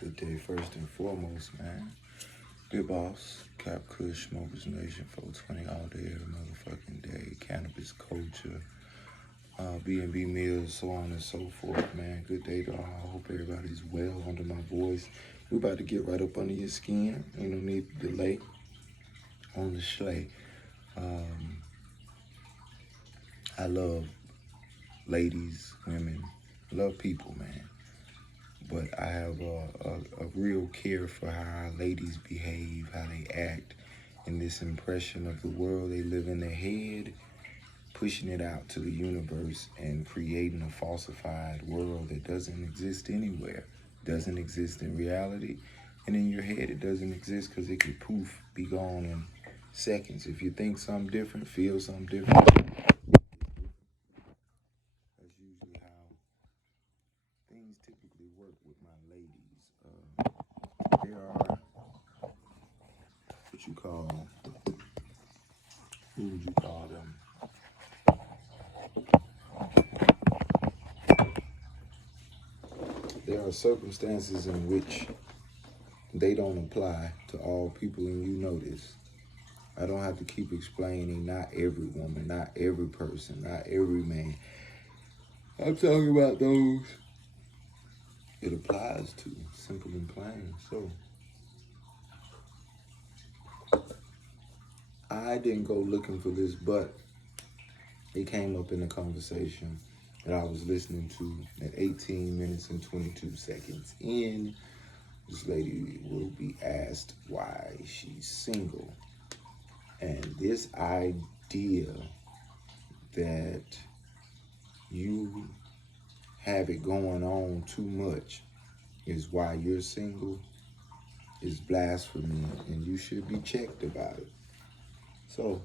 Good day, first and foremost, man. Big Boss, Cap Kush, Smokers Nation, 420 all day, every motherfucking day. Cannabis culture, B&B meals, so on and so forth, man. Good day to all. I hope everybody's well under my voice. We about to get right up under your skin. Ain't no need to delay on the schlay. I love ladies, women, love people, man. But I have a real care for how our ladies behave, how they act, and this impression of the world they live in their head, pushing it out to the universe and creating a falsified world that doesn't exist anywhere, doesn't exist in reality, and in your head it doesn't exist because it could poof, be gone in seconds. If you think something different, feel something different, that's usually how things typically work with my ladies. They are what you call, who would you call them? There are circumstances in which they don't apply to all people, and you know this. I don't have to keep explaining, not every woman, not every person, not every man. I'm talking about those it applies to, simple and plain. So I didn't go looking for this, but it came up in a conversation that I was listening to at 18 minutes and 22 seconds in. This lady will be asked why she's single. And this idea that you have it going on too much is why you're single is blasphemy, and you should be checked about it. So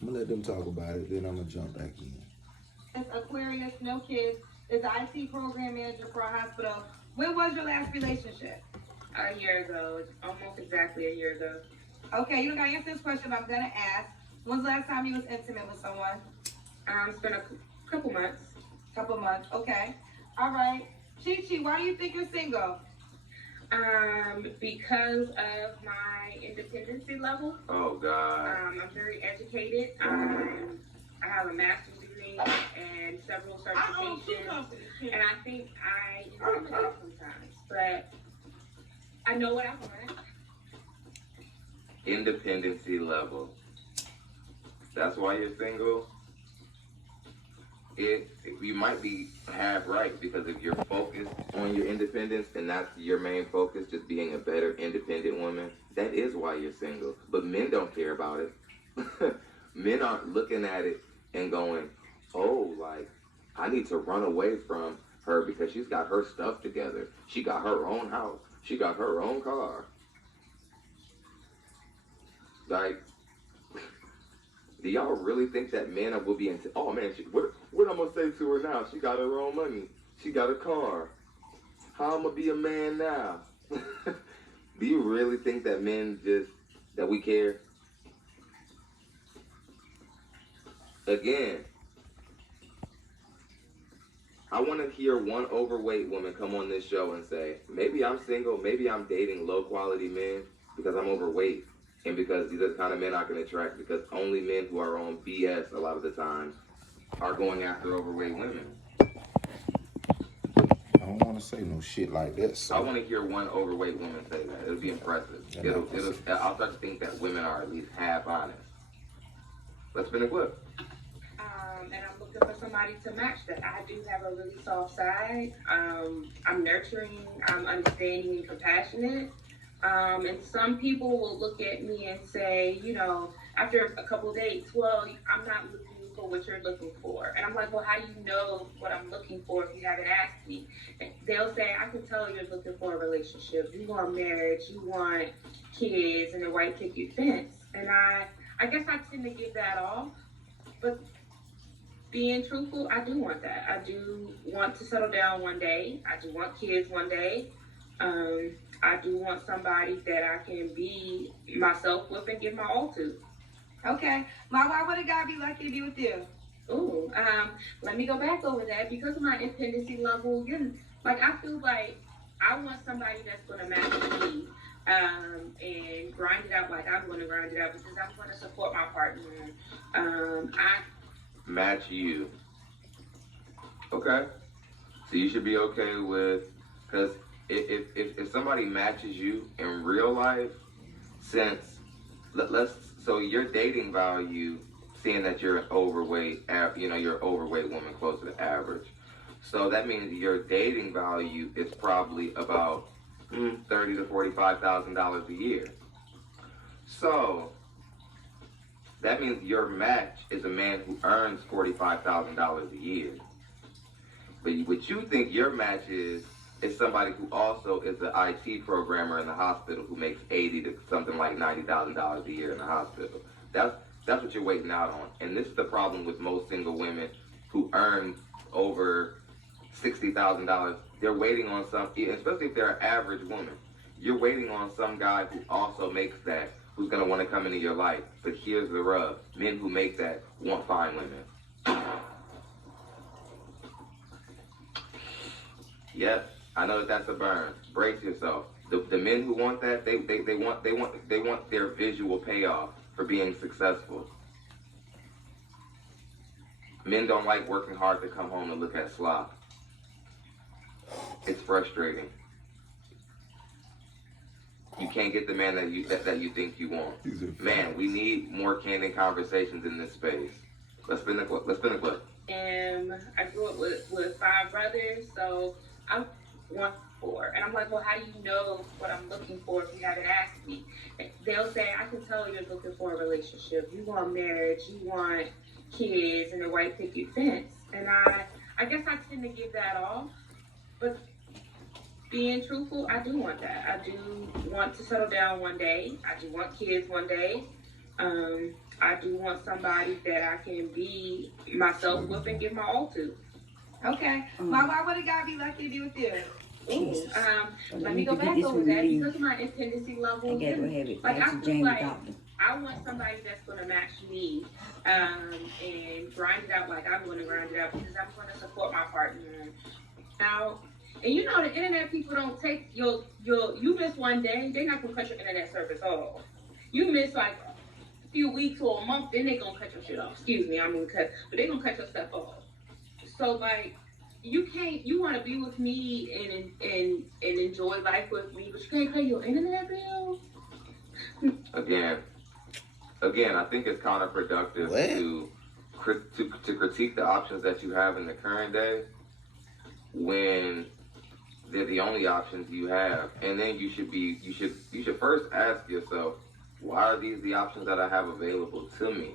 I'm gonna let them talk about it, then I'm gonna jump back in. Aquarius, no kids, is the IT program manager for a hospital. When was your last relationship? A year ago, almost exactly a year ago. Okay, you don't gotta answer this question, but I'm gonna ask. When's the last time you was intimate with someone? It's been a couple months. Couple months, okay. All right. Chi, why do you think you're single? Because of my independency level. Oh God. I'm very educated. I have a master's degree and several certifications, and I think I intimidate sometimes, but I know what I want. Independency level. That's why you're single. You might be half right, because if you're focused on your independence and that's your main focus, just being a better independent woman, that is why you're single. But men don't care about it. Men aren't looking at it and going, oh, like, I need to run away from her because she's got her stuff together. She got her own house. She got her own car. Like, do y'all really think that men will be into, oh man, what I'm gonna say to her now? She got her own money. She got a car. How I'm gonna be a man now? Do you really think that men that we care? Again, I want to hear one overweight woman come on this show and say, maybe I'm single, maybe I'm dating low quality men because I'm overweight. And because these are the kind of men I can attract, because only men who are on BS a lot of the time are going after overweight women. I don't want to say no shit like that. So I want to hear one overweight woman say that. It'll be impressive. I'll start to think that women are at least half honest. Let's spin a clip. And I'm looking for somebody to match that. I do have a really soft side. I'm nurturing, I'm understanding and compassionate. And some people will look at me and say, you know, after a couple of dates, well, I'm not looking for what you're looking for. And I'm like, well, how do you know what I'm looking for if you haven't asked me? And they'll say, I can tell you're looking for a relationship. You want marriage, you want kids, and a white picket fence. And I guess I tend to give that off. But being truthful, I do want that. I do want to settle down one day. I do want kids one day. I do want somebody that I can be myself with and give my all to. Okay. Why would a guy be lucky to be with you? Ooh, let me go back over that. Because of my independency level, I feel like I want somebody that's gonna match me, and grind it out like I'm gonna grind it out because I'm gonna support my partner. I Match you. Okay. So you should be okay with, because if somebody matches you in real life, since so your dating value, seeing that you're an overweight, you're an overweight woman close to the average. So that means your dating value is probably about $30,000 to $45,000 a year. So that means your match is a man who earns $45,000 a year. But what you think your match is somebody who also is an IT programmer in the hospital who makes $80,000 to something like $90,000 a year in the hospital. That's what you're waiting out on. And this is the problem with most single women who earn over $60,000. They're waiting on especially if they're an average woman. You're waiting on some guy who also makes that, who's gonna want to come into your life. But here's the rub: men who make that want fine women. Yes, I know that's a burn. Brace yourself. The men who want that, they want their visual payoff for being successful. Men don't like working hard to come home and look at slop. It's frustrating. You can't get the man that you think you want. Man, we need more candid conversations in this space. Let's spin the clip. And I grew up with 5 brothers, so I'm 4. And I'm like, well, how do you know what I'm looking for if you haven't asked me? They'll say, I can tell you're looking for a relationship. You want marriage, you want kids, and a white picket fence. And I guess I tend to give that off. But being truthful, I do want that. I do want to settle down one day. I do want kids one day. I do want somebody that I can be myself with and give my all to. Okay. Why would a guy be lucky to be with you? Ooh, let me go back this over one that leave. because of my independency level. I gotta go have it. Like, I That's feel Jamie like Doctor. I want somebody that's gonna match me, and grind it out like I'm gonna grind it out because I'm gonna support my partner. Now, and you know the internet people don't take you miss one day, they're not gonna cut your internet service off. You miss like a few weeks or a month, then they gonna cut your shit off. Excuse me, I'm gonna cut, but they gonna cut your stuff off. So like, you want to be with me and enjoy life with me, but you can't pay your internet bill. Again, I think it's counterproductive to critique the options that you have in the current day when they're the only options you have. And then you should first ask yourself, why are these the options that I have available to me?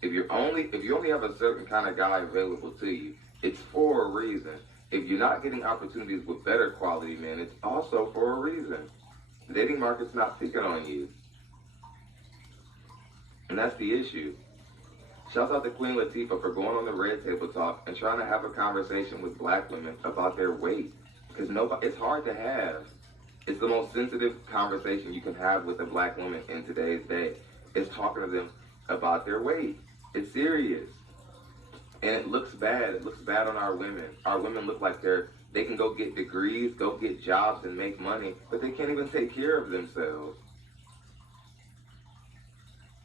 If you only have a certain kind of guy available to you, it's for a reason. If you're not getting opportunities with better quality men, it's also for a reason. The dating market's not picking on you. And that's the issue. Shouts out to Queen Latifah for going on the Red Table Talk and trying to have a conversation with black women about their weight. Because it's hard to have. It's the most sensitive conversation you can have with a black woman in today's day. Is talking to them about their weight. It's serious. And it looks bad. It looks bad on our women. Our women look like they can go get degrees, go get jobs and make money, but they can't even take care of themselves.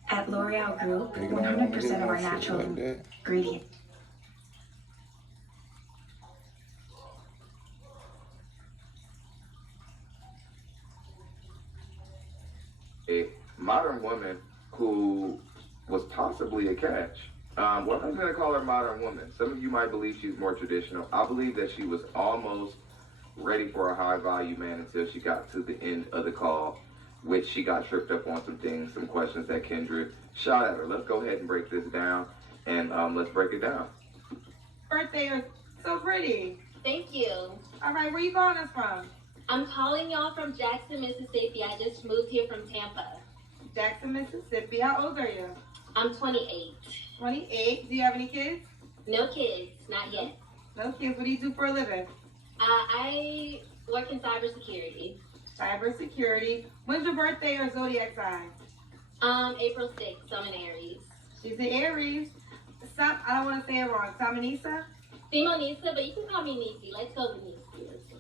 At L'Oreal Group, 100% of our natural ingredients. A modern woman who was possibly a catch. Well, I'm not going to call her a modern woman. Some of you might believe she's more traditional. I believe that she was almost ready for a high-value man until she got to the end of the call, which she got tripped up on some things, some questions that Kendra shot at her. Let's go ahead and break this down, and let's break it down. Birthday is so pretty. Thank you. All right, where you calling us from? I'm calling y'all from Jackson, Mississippi. I just moved here from Tampa. Jackson, Mississippi. How old are you? I'm 28. 28. Do you have any kids? No kids, not yet. No kids. What do you do for a living? I work in cybersecurity. Cybersecurity. When's your birthday or zodiac sign? April 6th. I'm an Aries. She's an Aries. I don't want to say it wrong. Samanisa? Simonisa, but you can call me Nisi. Let's go with Nisi.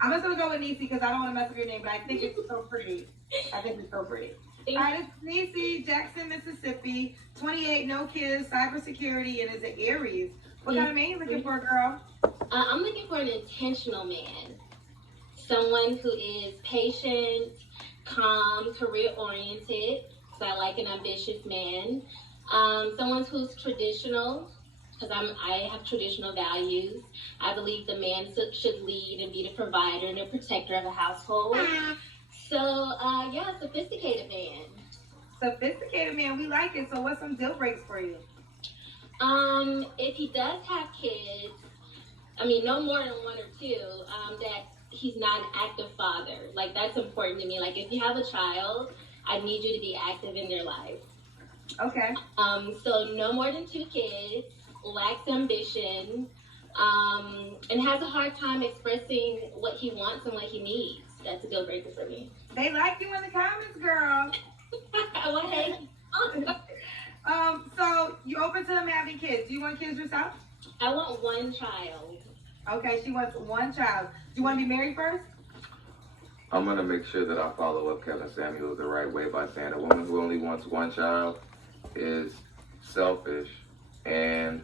I'm just gonna go with Niecy because I don't want to mess up your name, but I think it's so pretty. I think it's so pretty. All right, it's Niecy, Jackson, Mississippi, 28, no kids, cybersecurity, and is an Aries. What kind of man you looking for, girl? I'm looking for an intentional man. Someone who is patient, calm, career-oriented, because I like an ambitious man. Someone who's traditional, because I have traditional values. I believe the man should lead and be the provider and the protector of a household. So, yeah, sophisticated man. Sophisticated man, we like it. So what's some deal breaks for you? If he does have kids, I mean, no more than one or two, that he's not an active father. Like, that's important to me. Like, if you have a child, I need you to be active in their life. Okay. So no more than 2 kids, lacks ambition, and has a hard time expressing what he wants and what he needs. That's a deal breaker for me. They like you in the comments, girl. Well, hey. So you open to them having kids. Do you want kids yourself? I want 1 child. Okay, she wants 1 child. Do you want to be married first? I'm gonna make sure that I follow up Kevin Samuels the right way by saying a woman who only wants 1 child is selfish, and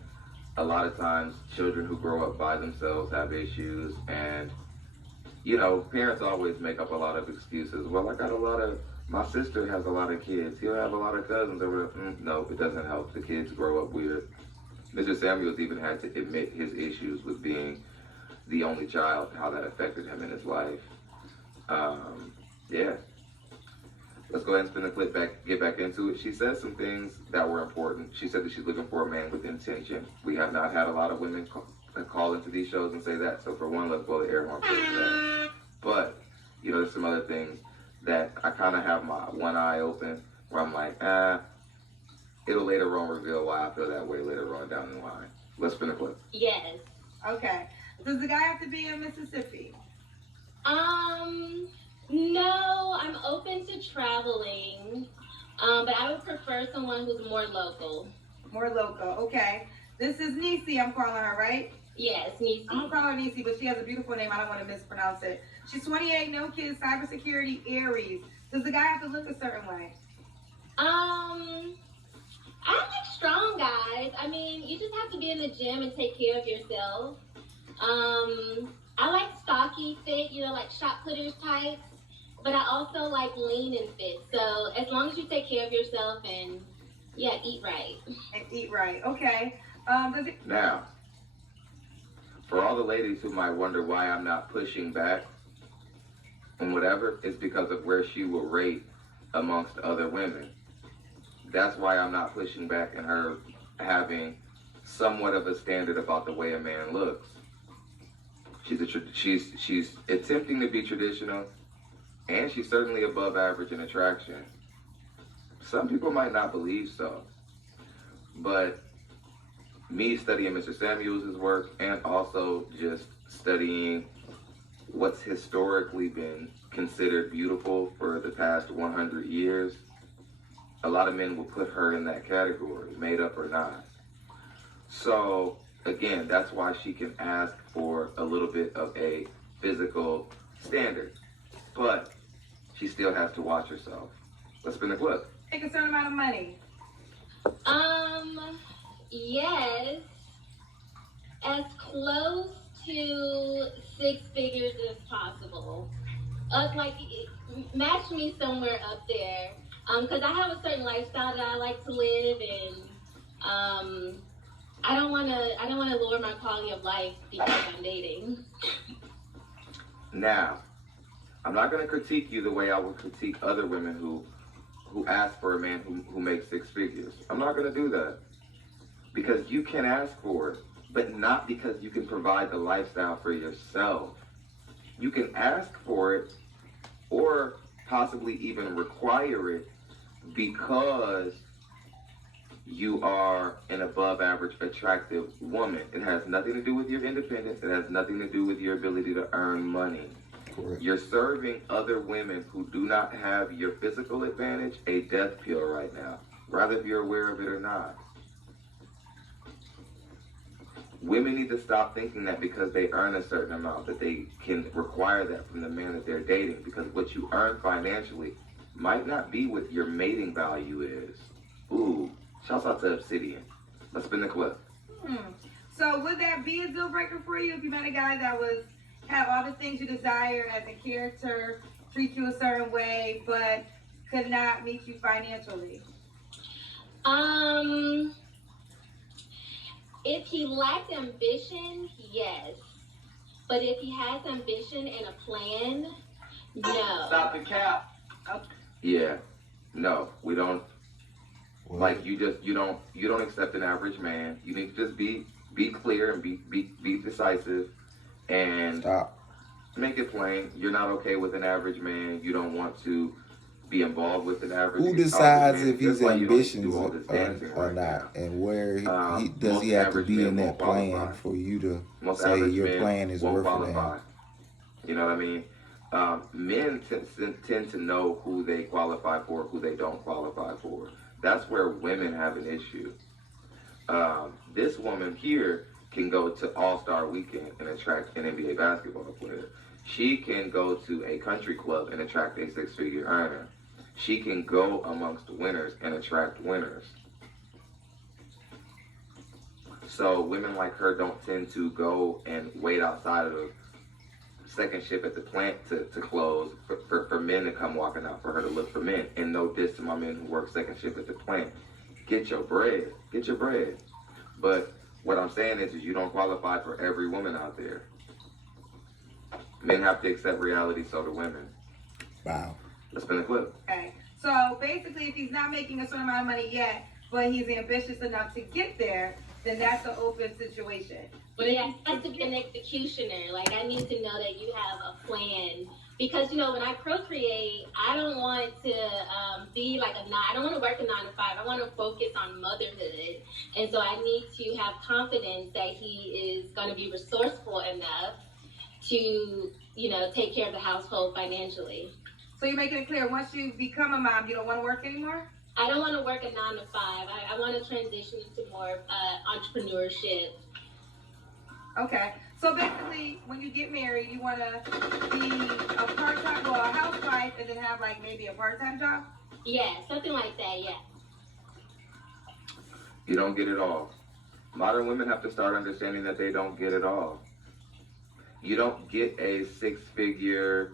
a lot of times children who grow up by themselves have issues, and you know, parents always make up a lot of excuses. Well, my sister has a lot of kids. He'll have a lot of cousins. No, it doesn't help. The kids grow up weird. Mr. Samuels even had to admit his issues with being the only child, how that affected him in his life. Yeah. Let's go ahead and spin the clip back, get back into it. She said some things that were important. She said that she's looking for a man with intention. We have not had a lot of women call into these shows and say that. So for one, let's blow the air horn for that. But, you know, there's some other things that I kind of have my one eye open where I'm like, it'll later on reveal why I feel that way later on down the line. Let's spin the clip. Yes. Okay. Does the guy have to be in Mississippi? No, I'm open to traveling, but I would prefer someone who's more local. More local. Okay. This is Niecy, I'm calling her, right? Yes, Niecy. I'm gonna call her Niecy, but she has a beautiful name. I don't want to mispronounce it. She's 28, no kids, cybersecurity, Aries. Does the guy have to look a certain way? I like strong guys. I mean, you just have to be in the gym and take care of yourself. I like stocky fit, you know, like shot putters types, but I also like lean and fit. So as long as you take care of yourself and, yeah, eat right. And eat right. Okay. Now, for all the ladies who might wonder why I'm not pushing back and whatever, it's because of where she will rate amongst other women. That's why I'm not pushing back and her having somewhat of a standard about the way a man looks. She's attempting to be traditional, and she's certainly above average in attraction. Some people might not believe so, but me studying Mr. Samuels' work and also just studying what's historically been considered beautiful for the past 100 years, a lot of men will put her in that category, made up or not. So, again, that's why she can ask for a little bit of a physical standard. But she still has to watch herself. Let's spin the clip. Take a certain amount of money. Yes. As close to 6 figures as possible. Match me somewhere up there. Because I have a certain lifestyle that I like to live, and I don't want to lower my quality of life because I'm dating. Now, I'm not going to critique you the way I would critique other women who ask for a man who makes 6 figures. I'm not going to do that. Because you can ask for it, but not because you can provide the lifestyle for yourself. You can ask for it or possibly even require it because you are an above average attractive woman. It has nothing to do with your independence. It has nothing to do with your ability to earn money. Correct. You're serving other women who do not have your physical advantage a death pill right now, rather if you're aware of it or not. women need to stop thinking that because they earn a certain amount that they can require that from the man that they're dating, because what you earn financially might not be what your mating value is. Ooh, shouts out to Obsidian. Let's spin the clip. So would that be a deal breaker for you if you met a guy that had all the things you desire as a character, treat you a certain way, but could not meet you financially? If he lacked ambition, yes. But if he has ambition and a plan, no. Stop the cap. Yeah, no, we don't. Well, Like you don't accept an average man. You need to just be clear and be decisive and stop. make it plain. You're not okay with an average man. You don't want to be involved with an average. Who decides man. if he's That's why you don't need to ambitious do all this dancing or right not, now. and where does Most he have to average be men in that won't plan qualify. for you to Most say average your men plan is won't worth it? qualify. You know what I mean? Men tend to know who they qualify for, who they don't qualify for. That's where women have an issue. This woman here can go to All-Star Weekend and attract an NBA basketball player. She can go to a country club and attract a six-figure earner. She can go amongst winners and attract winners. So women like her don't tend to go and wait outside of second shift at the plant to close for men to come walking out for her to look for men. And no diss to my men who work second shift at the plant. Get your bread. Get your bread. But what I'm saying is you don't qualify for every woman out there. Men have to accept reality, so do women. Wow. Let's spin the clip. Okay. So basically, if he's not making a certain amount of money yet, but he's ambitious enough to get there, then that's an open situation. But Yeah, it has to be an executioner. Like, I need to know that you have a plan. Because, you know, when I procreate, I don't want to be like I don't want to work a 9 to 5. I want to focus on motherhood. And so I need to have confidence that he is going to be resourceful enough to, you know, take care of the household financially. So you're making it clear, once you become a mom, you don't want to work anymore? I don't want to work a 9 to 5. I want to transition into more entrepreneurship. Okay. So basically, when you get married, you want to be a part-time, well, a housewife, and then have like maybe a part-time job? Yeah, something like that, yeah. You don't get it all. Modern women have to start understanding that they don't get it all. You don't get a six-figure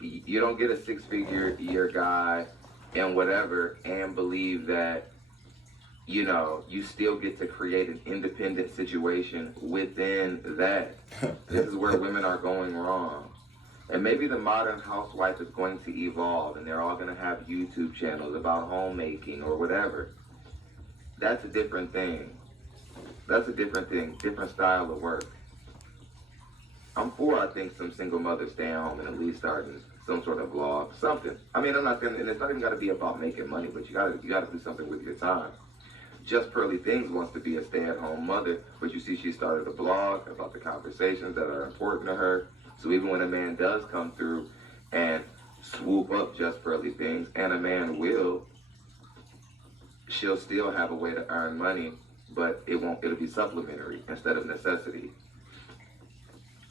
year guy and whatever and believe that, you know, you still get to create an independent situation within that. This is where women are going wrong. And maybe the modern housewife is going to evolve and they're all going to have YouTube channels about homemaking or whatever. That's a different thing. That's a different thing, different style of work. I'm for, I think, some single mothers staying home and at least starting some sort of vlog, something. I mean, I'm not gonna, and it's not even got to be about making money, but you gotta do something with your time. Just Pearly Things wants to be a stay-at-home mother, but you see she started a blog about the conversations that are important to her. So even when a man does come through and swoop up Just Pearly Things, and a man will, she'll still have a way to earn money, but it'll be supplementary instead of necessity.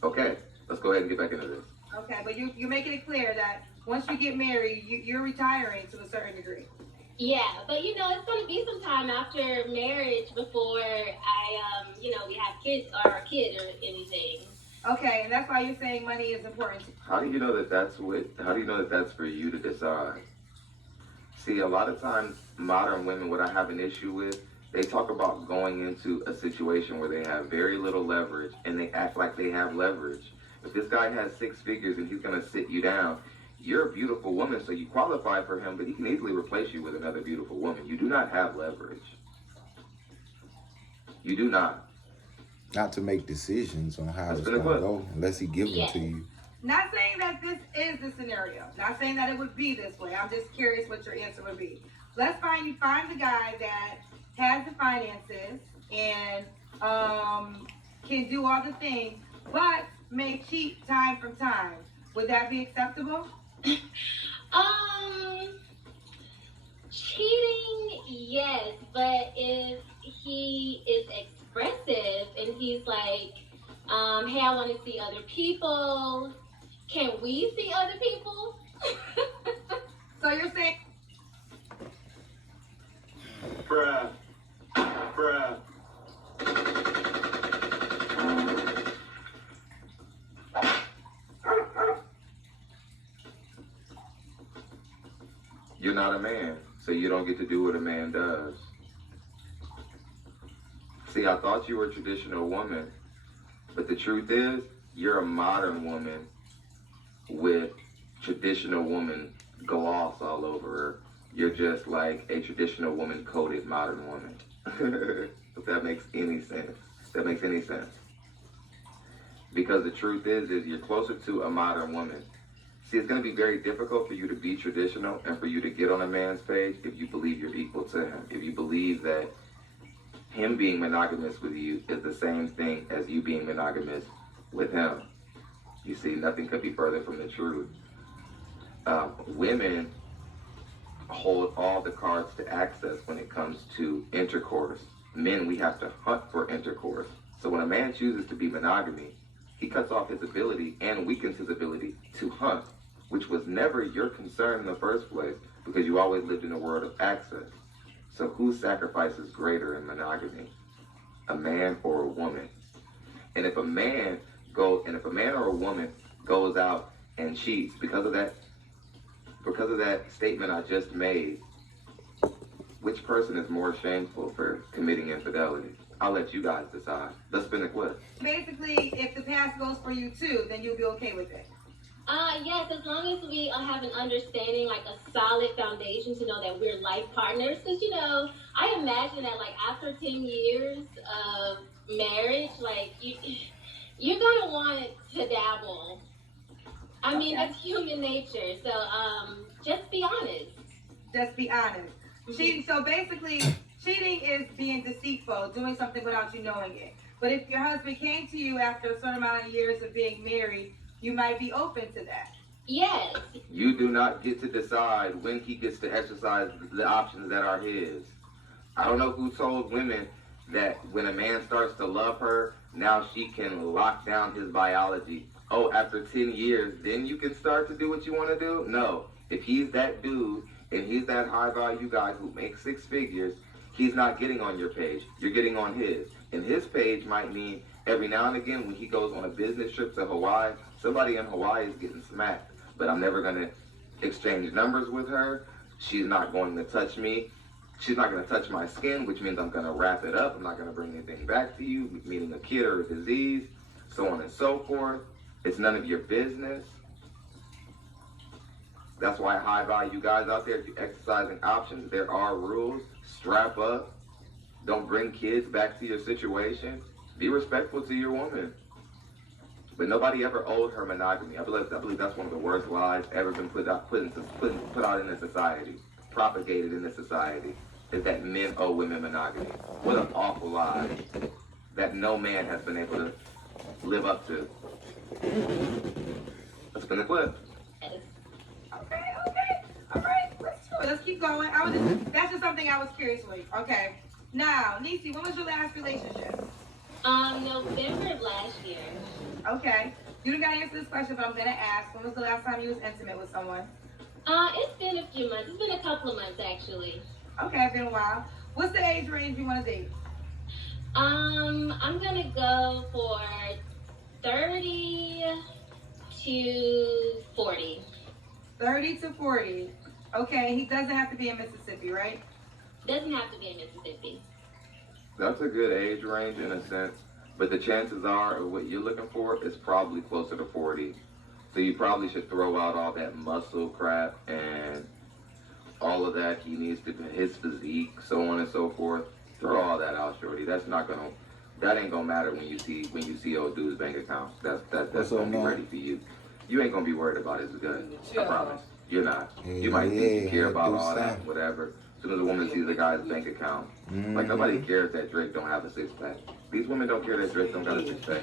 Okay, let's go ahead and get back into this. Okay, but you're making it clear that once you get married, you're retiring to a certain degree. Yeah, but you know, it's gonna be some time after marriage before we have kids or a kid or anything. Okay, and that's why you're saying money is important. How do you know that that's for you to decide? See, a lot of times, modern women, what I have an issue with, they talk about going into a situation where they have very little leverage and they act like they have leverage. If this guy has 6 figures and he's gonna sit you down, you're a beautiful woman, so you qualify for him, but he can easily replace you with another beautiful woman. You do not have leverage. You do not. Not to make decisions on how That's it's been a going to clip. go unless he gives Yeah. them to you. Not saying that this is the scenario. Not saying that it would be this way. I'm just curious what your answer would be. Let's find the guy that has the finances and can do all the things, but may cheat time from time. Would that be acceptable? Cheating, yes, but if he is expressive, and he's like, hey, I want to see other people. Can we see other people? So you're saying, Bruh. Bruh. You're not a man, so you don't get to do what a man does. See, I thought you were a traditional woman, but the truth is, you're a modern woman with traditional woman gloss all over her. You're just like a traditional woman coated modern woman. If that makes any sense. That makes any sense. Because the truth is you're closer to a modern woman. See, it's going to be very difficult for you to be traditional and for you to get on a man's page if you believe you're equal to him. If you believe that him being monogamous with you is the same thing as you being monogamous with him. You see, nothing could be further from the truth. Women hold all the cards to access when it comes to intercourse. Men, we have to hunt for intercourse. So when a man chooses to be monogamy, he cuts off his ability and weakens his ability to hunt, which was never your concern in the first place because you always lived in a world of access. So whose sacrifice is greater in monogamy? A man or a woman? And if a man or a woman goes out and cheats because of that statement I just made, which person is more shameful for committing infidelity? I'll let you guys decide. Let's spin a clip. basically, if the past goes for you too, then you'll be okay with it. Yes, as long as we have an understanding, like a solid foundation to know that we're life partners. Because, I imagine that, like, after 10 years of marriage, like, you're going to want to dabble. I mean, that's human nature. So, just be honest. Just be honest. Cheating. So basically, cheating is being deceitful, doing something without you knowing it. But if your husband came to you after a certain amount of years of being married, you might be open to that. Yes. You do not get to decide when he gets to exercise the options that are his. I don't know who told women that when a man starts to love her, now she can lock down his biology. Oh, after 10 years, then you can start to do what you want to do? No. If he's that dude and he's that high value guy who makes 6 figures, he's not getting on your page. You're getting on his. And his page might mean every now and again when he goes on a business trip to Hawaii, somebody in Hawaii is getting smacked. But I'm never going to exchange numbers with her. She's not going to touch me. She's not going to touch my skin, which means I'm going to wrap it up. I'm not going to bring anything back to you, meaning a kid or a disease, so on and so forth. It's none of your business. That's why high value guys out there, if you're exercising options, there are rules. Strap up. Don't bring kids back to your situation. Be respectful to your woman. But nobody ever owed her monogamy. I believe that's one of the worst lies ever been put out in this society, propagated in this society, is that men owe women monogamy. What an awful lie that no man has been able to live up to. Let's spin the clip. Okay. All right. Let's do it. Let's keep going. That's just something I was curious with. Okay. Now, Niecy, when was your last relationship? November of last year. Okay. You don't gotta answer this question, but I'm gonna ask. When was the last time you was intimate with someone? It's been a few months. It's been a couple of months, actually. Okay, been a while. What's the age range you want to date? I'm gonna go for 30 to 40. 30 to 40. Okay, he doesn't have to be in Mississippi, right? Doesn't have to be in Mississippi. That's a good age range in a sense, but the chances are of what you're looking for is probably closer to 40. So you probably should throw out all that muscle crap and all of that. He needs to, his physique, so on and so forth. Throw all that out, shorty. That ain't gonna matter when you see old dude's bank account. That's gonna be ready for you. You ain't gonna be worried about his gut. I promise. You're not. You might think you care about all that, whatever. As soon as a woman sees a guy's bank account, like nobody cares that Drake don't have a 6-pack. These women don't care that Drake don't got a 6-pack.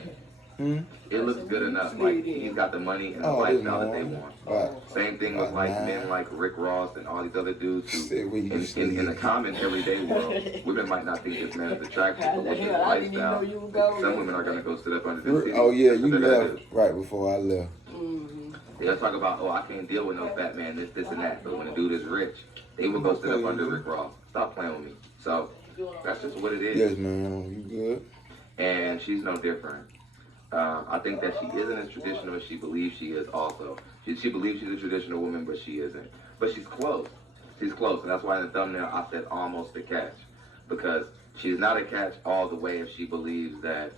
It looks good enough. Like, he's got the money and the lifestyle that they want. Same thing with like men like Rick Ross and all these other dudes who, in the common everyday world, women might not think this man is attractive, but with his lifestyle, some women are gonna go sit up under the city. Oh yeah, you left right before I left. They'll talk about, oh, I can't deal with no fat man, this and that. But when a dude is rich, they will go sit up under Rick Ross. Stop playing with me. So that's just what it is. Yes, man. You good? And she's no different. I think that she isn't as traditional as she believes she is also. She believes she's a traditional woman, but she isn't. But she's close. She's close. And that's why in the thumbnail I said almost a catch. Because she's not a catch all the way if she believes that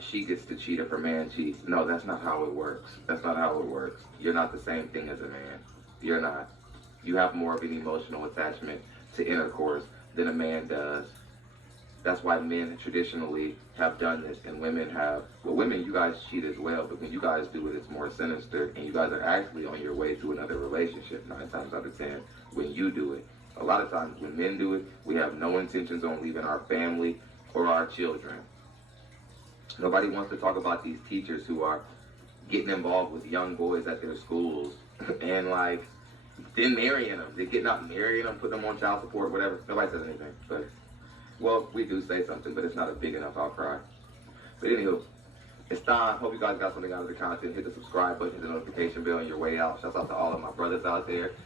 she gets to cheat if her man cheats. No, that's not how it works. That's not how it works. You're not the same thing as a man. You're not. You have more of an emotional attachment to intercourse than a man does. That's why men traditionally have done this, and women have. Well, women, you guys cheat as well, but when you guys do it, it's more sinister, and you guys are actually on your way to another relationship 9 times out of 10 when you do it. A lot of times when men do it, we have no intentions on leaving our family or our children. Nobody wants to talk about these teachers who are getting involved with young boys at their schools and like then marrying them. They're getting out and marrying them, putting them on child support, whatever. Nobody says anything, but well, we do say something, but it's not a big enough outcry. But anywho, it's time. Hope you guys got something out of the content. Hit the subscribe button, hit the notification bell on your way out. Shouts out to all of my brothers out there.